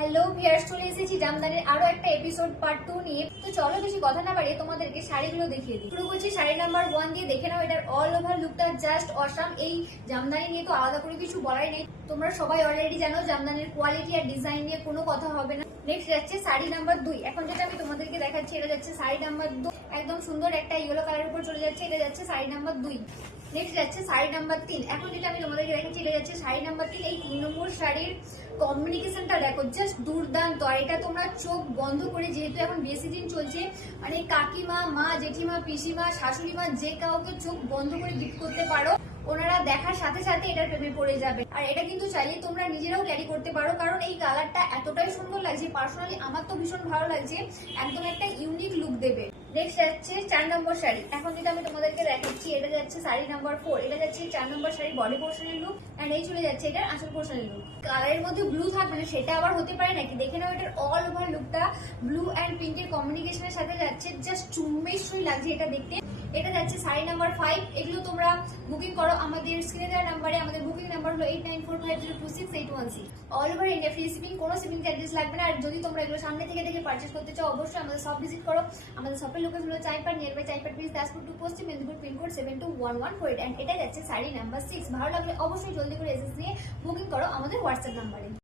Hello viewers, চলে এসেছি জামদানির আরো একটা এপিসোড পার্ট 2 নিয়ে। তো চলো বেশি কথা না বাড়িয়ে তোমাদেরকে শাড়িগুলো দেখিয়ে দিই। শুরু করছি শাড়ি নাম্বার 1 দিয়ে। দেখে নাও, এটার অল ওভার লুকটা জাস্ট অসাম। এই জামদানি নিয়ে তো আলাদা করে কিছু বলার নেই, তোমরা সবাই অলরেডি জানো জামদানির কোয়ালিটি আর ডিজাইন নিয়ে কোনো কথা হবে না। নেক্সট যাচ্ছে শাড়ি নাম্বার 2। এখন যেটা আমি তোমাদেরকে দেখাচ্ছি এটা যাচ্ছে শাড়ি নাম্বার 2। একদম সুন্দর একটা ইয়েলো কালারের উপর চলে যাচ্ছে, এটা যাচ্ছে শাড়ি নাম্বার 2। নেক্সট যাচ্ছে শাড়ি নাম্বার 3। এখন যেটা আমি তোমাদেরকে দেখাচ্ছি এটা যাচ্ছে শাড়ি নাম্বার 3। এই 3 নম্বর শাড়ির কমিউনিকেশনটা দেখো, জাস্ট দুর্দান্ত। আর এটা তোমরা চোখ বন্ধ করে, যেহেতু এখন বেশি দিন চলছে, মানে কাকিমা, মা, জেঠিমা, পিসিমা, শাশুড়ি মা, যে কাউকে চোখ বন্ধ করে গিফট করতে পারো, ওনারা দেখার সাথে সাথে এটার প্রেমে পড়ে যাবে। আর এটা কিন্তু চাইলে তোমরা নিজেরাও ক্যারি করতে পারো, কারণ এই কালারটা এতটাই সুন্দর লাগছে। পার্সোনালি আমার তো ভীষণ ভালো লাগছে, একদম একটা ইউনিক লুক দেবে। নেক্সট যাচ্ছে 4 নম্বর শাড়ি। এখন যেটা আমি তোমাদেরকে দেখাচ্ছি এটা যাচ্ছে শাড়ি নাম্বার 4। এটা যাচ্ছে 4 নম্বর শাড়ি বডি পোর্শনের লুক, এন্ড এই চলে যাচ্ছে এটার আঁচল পোর্শনের লুক। কালারের মধ্যে ব্লু থাকবে না, সেটা আবার হতে পারে নাকি? দেখে নাও, এটার অল ওভার লুকটা ব্লু এন্ড পিঙ্কের কম্বিনেশনের সাথে যাচ্ছে, জাস্ট চুম্বেশ্বরী লাগছে এটা দেখতে। এটা যাচ্ছে শাড়ি নাম্বার 5। এগুলো তোমরা বুকিং করো আমাদের স্ক্রিনে দেওয়া নাম্বারে। আমাদের বুকিং নাম্বার হলো 8945026816। All over India free shipping, কোনো শিপিং চার্জেস লাগবে না। আর যদি তোমরা এগুলো সামনে থেকে দেখে পারচেস করতে চাও, অবশ্যই আমাদের শপ ভিজিট করো। আমাদের শপের লোকেশন হলো Chaipat, near by Chaipat bridge, Daspur to Paschim Medinipur, pin code 721148। And এটা যাচ্ছে শাড়ি নাম্বার 6। ভালো লাগলে অবশ্যই জলদি করে এসএস নিয়ে বুকিং করো আমাদের হোয়াটসঅ্যাপ নাম্বারে।